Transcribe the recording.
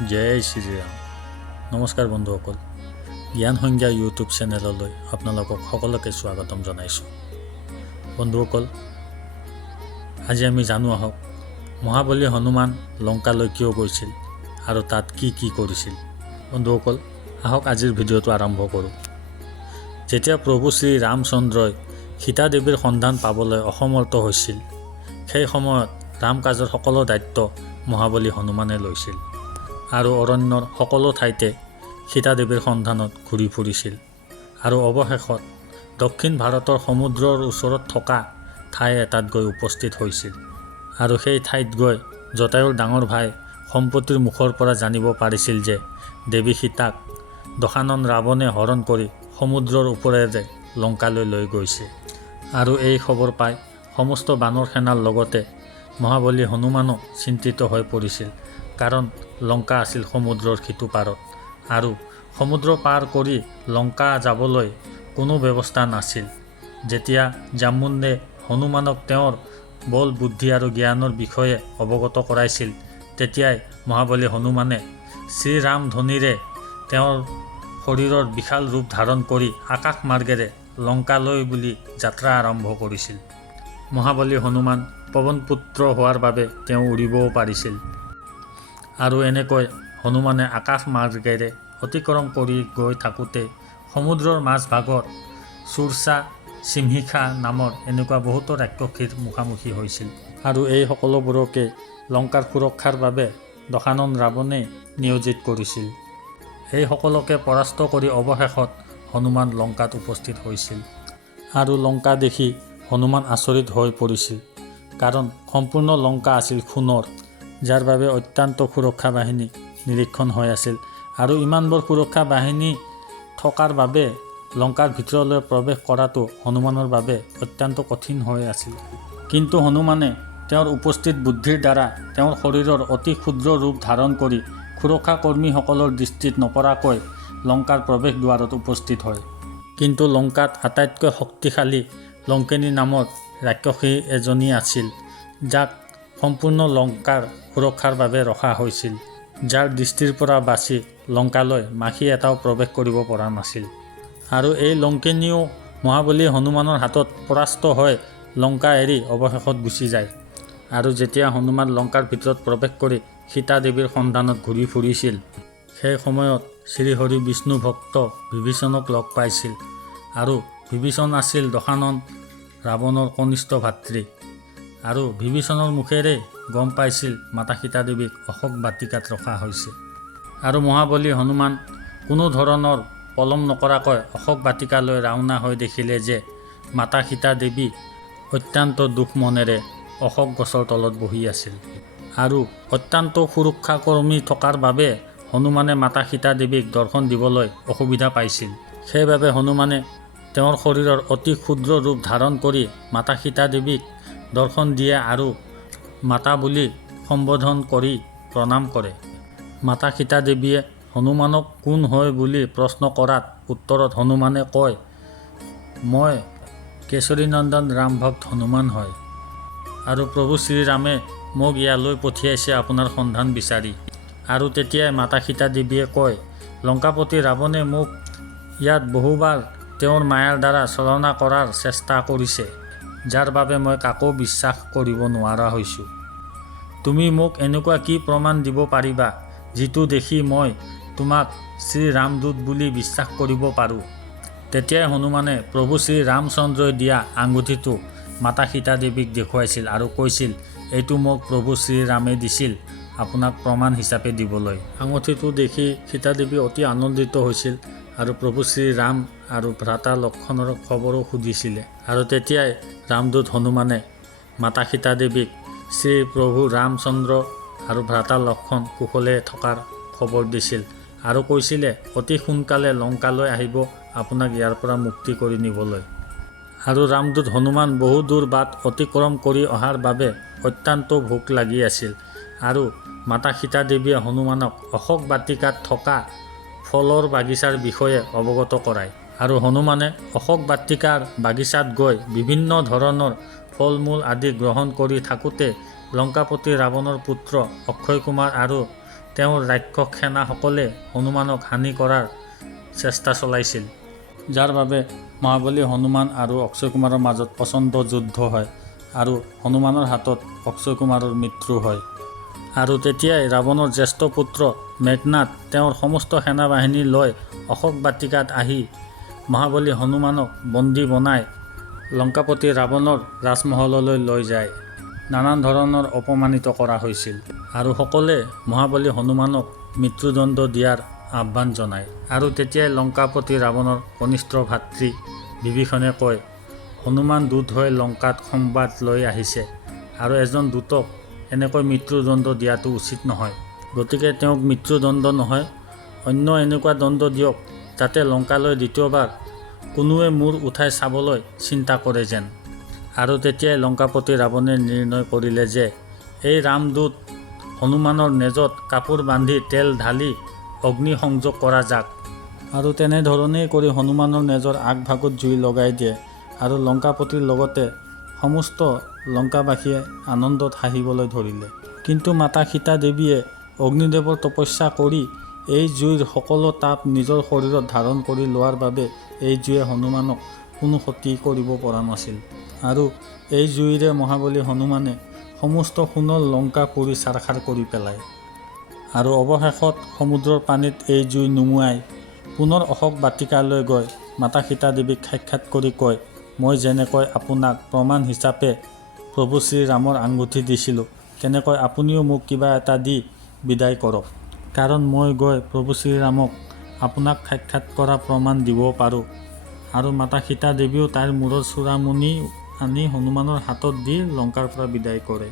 জয় শ্ৰীৰাম। নমস্কাৰ বন্ধুসকল, জ্ঞান সংজ্ঞা ইউটিউব চেনেললৈ আপোনালোকক সকলোকে স্বাগতম জনাইছোঁ। বন্ধুসকল, আজি আমি জানো আহক মহাবলী হনুমান লংকালৈ কিয় গৈছিল আৰু তাত কি কি কৰিছিল। বন্ধুসকল, আহক আজিৰ ভিডিঅ'টো আৰম্ভ কৰোঁ। যেতিয়া প্ৰভু শ্ৰী ৰামচন্দ্ৰই সীতা দেৱীৰ সন্ধান পাবলৈ অসমৰ্থ হৈছিল, সেই সময়ত ৰাম কাজৰ সকলো দায়িত্ব মহাবলী হনুমানে লৈছিল আৰু অৰণ্যৰ সকলো ঠাইতে সীতা দেৱীৰ সন্ধানত ঘূৰি ফুৰিছিল আৰু অৱশেষত দক্ষিণ ভাৰতৰ সমুদ্ৰৰ ওচৰত থকা ঠাই এটাত গৈ উপস্থিত হৈছিল আৰু সেই ঠাইত গৈ জটায়ুৰ ডাঙৰ ভাই সম্পত্তিৰ মুখৰ পৰা জানিব পাৰিছিল যে দেৱী সীতাক দশানন ৰাৱণে হৰণ কৰি সমুদ্ৰৰ ওপৰেৰে লংকালৈ লৈ গৈছে। আৰু এই খবৰ পাই সমস্ত বানৰ সেনাৰ লগতে মহাবলী হনুমানো চিন্তিত হৈ পৰিছিল, কাৰণ লংকা আছিল সমুদ্ৰৰ সিটো পাৰত আৰু সমুদ্ৰ পাৰ কৰি লংকা যাবলৈ কোনো ব্যৱস্থা নাছিল। যেতিয়া জামুণ্ডে হনুমানক তেওঁৰ বল বুদ্ধি আৰু জ্ঞানৰ বিষয়ে অৱগত কৰাইছিল, তেতিয়াই মহাবলী হনুমানে শ্ৰীৰাম ধ্বনিৰে তেওঁৰ শৰীৰৰ বিশাল ৰূপ ধাৰণ কৰি আকাশ মাৰ্গেৰে লংকালৈ বুলি যাত্ৰা আৰম্ভ কৰিছিল। মহাবলী হনুমান পৱন পুত্ৰ হোৱাৰ বাবে তেওঁ উৰিবও পাৰিছিল আৰু এনেকৈ হনুমানে আকাশ মাৰ্গেৰে অতিক্ৰম কৰি গৈ থাকোঁতে সমুদ্ৰৰ মাজভাগত চুৰচা চিমহিখা নামৰ এনেকুৱা বহুতো ৰাক্ষসীৰ মুখামুখি হৈছিল আৰু এই সকলোবোৰকে লংকাৰ সুৰক্ষাৰ বাবে দশানন ৰাৱণে নিয়োজিত কৰিছিল। এই সকলোকে পৰাস্ত কৰি অৱশেষত হনুমান লংকাত উপস্থিত হৈছিল আৰু লংকা দেখি হনুমান আচৰিত হৈ পৰিছিল, কাৰণ সম্পূৰ্ণ লংকা আছিল সোণৰ, যাৰ বাবে অত্যন্ত সুৰক্ষা বাহিনী নিৰীক্ষণ হৈ আছিল আৰু ইমানবোৰ সুৰক্ষা বাহিনী থকাৰ বাবে লংকাৰ ভিতৰলৈ প্ৰৱেশ কৰাটো হনুমানৰ বাবে অত্যন্ত কঠিন হৈ আছিল। কিন্তু হনুমানে তেওঁৰ উপস্থিত বুদ্ধিৰ দ্বাৰা তেওঁৰ শৰীৰৰ অতি ক্ষুদ্ৰ ৰূপ ধাৰণ কৰি সুৰক্ষা কৰ্মীসকলৰ দৃষ্টিত নপৰাকৈ লংকাৰ প্ৰৱেশ দুৱাৰত উপস্থিত হয়। কিন্তু লংকাত আটাইতকৈ শক্তিশালী লংকেনী নামৰ ৰাক্ষসী এজনী আছিল, যাক সম্পূৰ্ণ লংকাৰ সুৰক্ষাৰ বাবে ৰখা হৈছিল, যাৰ দৃষ্টিৰ পৰা বাচি লংকালৈ মাখি এটাও প্ৰৱেশ কৰিব পৰা নাছিল। আৰু এই লংকেনীও মহাবলী হনুমানৰ হাতত পৰাস্ত হৈ লংকা এৰি অৱশেষত গুচি যায়। আৰু যেতিয়া হনুমান লংকাৰ ভিতৰত প্ৰৱেশ কৰি সীতা দেৱীৰ সন্ধানত ঘূৰি ফুৰিছিল, সেই সময়ত শ্ৰীহৰি বিষ্ণু ভক্ত বিভীষণক লগ পাইছিল আৰু বিভীষণ আছিল দশানন ৰাৱণৰ কনিষ্ঠ ভাতৃ আৰু বিভীষণৰ মুখেৰে গম পাইছিল মাতা সীতা দেৱীক অশোক বাটিকাত ৰখা হৈছে। আৰু মহাবলী হনুমান কোনো ধৰণৰ পলম নকৰাকৈ অশোক বাটিকালৈ ৰাওনা হৈ দেখিলে যে মাতা সীতা দেৱী অত্যন্ত দুখ মনেৰে অশোক গছৰ তলত বহি আছিল আৰু অত্যন্ত সুৰক্ষা কৰ্মী থকাৰ বাবে হনুমানে মাতা সীতা দেৱীক দৰ্শন দিবলৈ অসুবিধা পাইছিল। সেইবাবে হনুমানে তেওঁৰ শৰীৰৰ অতি ক্ষুদ্ৰ ৰূপ ধাৰণ কৰি মাতা সীতা দেৱীক দৰ্শন দিয়ে আৰু মাতা বুলি সম্বোধন কৰি প্ৰণাম কৰে। মাতা সীতা দেৱীয়ে হনুমানক কোন হয় বুলি প্ৰশ্ন কৰাত উত্তৰত হনুমানে কয়, মই কেশৰীনন্দন ৰাম ভক্ত হনুমান হয় আৰু প্ৰভু শ্ৰীৰামে মোক ইয়ালৈ পঠিয়াইছে আপোনাৰ সন্ধান বিচাৰি। আৰু তেতিয়াই মাতা সীতা দেৱীয়ে কয়, লংকাপতি ৰাৱণে মোক ইয়াত বহুবাৰ তেওঁৰ মায়াৰ দ্বাৰা ছলনা কৰাৰ চেষ্টা কৰিছে, যাৰ বাবে মই কাকো বিশ্বাস কৰিব নোৱাৰা হৈছোঁ। তুমি মোক এনেকুৱা কি প্ৰমাণ দিব পাৰিবা যিটো দেখি মই তোমাক শ্ৰী ৰামদূত বুলি বিশ্বাস কৰিব পাৰোঁ। তেতিয়াই হনুমানে প্ৰভু শ্ৰী ৰামচন্দ্ৰই দিয়া আঙুঠিটো মাতা সীতা দেৱীক দেখুৱাইছিল আৰু কৈছিল, এইটো মোক প্ৰভু শ্ৰীৰামে দিছিল আপোনাক প্ৰমাণ হিচাপে দিবলৈ। আঙুঠিটো দেখি সীতা দেৱী অতি আনন্দিত হৈছিল আৰু প্ৰভু শ্ৰীৰাম আৰু ভ্ৰাতা লক্ষ্মণৰ খবৰো সুধিছিলে। আৰু তেতিয়াই ৰামদূত হনুমানে মাতা সীতা দেৱীক শ্ৰী প্ৰভু ৰামচন্দ্ৰ আৰু ভ্ৰাতা লক্ষ্মণ কুশলে থকাৰ খবৰ দিছিল আৰু কৈছিলে অতি সোনকালে লংকালৈ আহিব আপোনাক ইয়াৰ পৰা মুক্তি কৰি নিবলৈ। আৰু ৰামদূত হনুমান বহু দূৰ বাট অতিক্ৰম কৰি অহাৰ বাবে অত্যন্ত ভোক লাগি আছিল আৰু মাতা সীতা দেৱীয়ে হনুমানক অশোক বাটিকাত থকা ফলৰ বাগিচাৰ বিষয়ে অৱগত কৰায় আৰু হনুমানে অশোক বাটিকাৰ বাগিচাত গৈ বিভিন্ন ধৰণৰ ফল মূল আদি গ্ৰহণ কৰি থাকোঁতে লংকাপতি ৰাৱণৰ পুত্ৰ অক্ষয় কুমাৰ আৰু তেওঁৰ ৰাক্ষস সেনাসকলে হনুমানক হানি কৰাৰ চেষ্টা চলাইছিল, যাৰ বাবে মহাবলী হনুমান আৰু অক্ষয় কুমাৰৰ মাজত প্ৰচণ্ড যুদ্ধ হয় আৰু হনুমানৰ হাতত অক্ষয় কুমাৰৰ মৃত্যু হয়। আৰু তেতিয়াই ৰাৱণৰ জ্যেষ্ঠ পুত্ৰ মেঘনাদ তেওঁৰ সমস্ত সেনাবাহিনী লৈ অশোক বাটিকাত আহি মহাবলী হনুমানক বন্দী বনাই লংকাপতি ৰাৱণৰ ৰাজমহললৈ লৈ যায়। নানান ধৰণৰ অপমানিত কৰা হৈছিল আৰু সকলোৱে মহাবলী হনুমানক মৃত্যুদণ্ড দিয়াৰ আহ্বান জনায়। আৰু তেতিয়াই লংকাপতি ৰাৱণৰ কনিষ্ঠ ভাতৃ বিভীষণে কয়, হনুমান দূত হৈ লংকাত সংবাদ লৈ আহিছে আৰু এজন দূতক এনেকৈ মৃত্যুদণ্ড দিয়াটো উচিত নহয়। গতিকে তেওঁক মৃত্যুদণ্ড নহয়, অন্য এনেকুৱা দণ্ড দিয়ক যাতে লংকালৈ দ্বিতীয়বাৰ কোনোৱে মূৰ উঠাই চাবলৈ চিন্তা কৰে যেন। আৰু তেতিয়াই লংকাপতি ৰাৱণে নিৰ্ণয় কৰিলে যে এই ৰামদূত হনুমানৰ নেজত কাপোৰ বান্ধি তেল ঢালি অগ্নি সংযোগ কৰা যাক। আৰু তেনেধৰণেই কৰি হনুমানৰ নেজৰ আগভাগত জুই লগাই দিয়ে আৰু লংকাপতিৰ লগতে সমস্ত লংকাবাসীয়ে আনন্দত হাঁহিবলৈ ধৰিলে। কিন্তু মাতা সীতা দেৱীয়ে অগ্নিদেৱৰ তপস্যা কৰি এই জুইৰ সকলো তাপ নিজৰ শৰীৰত ধাৰণ কৰি লোৱাৰ বাবে এই জুয়ে হনুমানক কোনো ক্ষতি কৰিব পৰা নাছিল। আৰু এই জুইৰে মহাবলী হনুমানে সমস্ত সোণৰ লংকা পুৰি ছাৰখাৰ কৰি পেলায়। আৰু অৱশেষত সমুদ্ৰৰ পানীত এই জুই নুমুৱাই পুনৰ অশোক বাটিকালৈ গৈ মাতা সীতা দেৱীক সাক্ষাৎ কৰি কয়, মই যেনেকৈ আপোনাক প্ৰমাণ হিচাপে প্ৰভু শ্ৰীৰামৰ আঙুঠি দিছিলোঁ, তেনেকৈ আপুনিও মোক কিবা এটা দি বিদায় কৰক, কাৰণ মই গৈ প্ৰভু শ্ৰীৰামক আপোনাক সাক্ষাৎ কৰা প্ৰমাণ দিব পাৰোঁ। আৰু মাতা সীতা দেৱীও তাইৰ মূৰৰ চূড়ামণি আনি হনুমানৰ হাতত দি লংকাৰ পৰা বিদায় কৰে।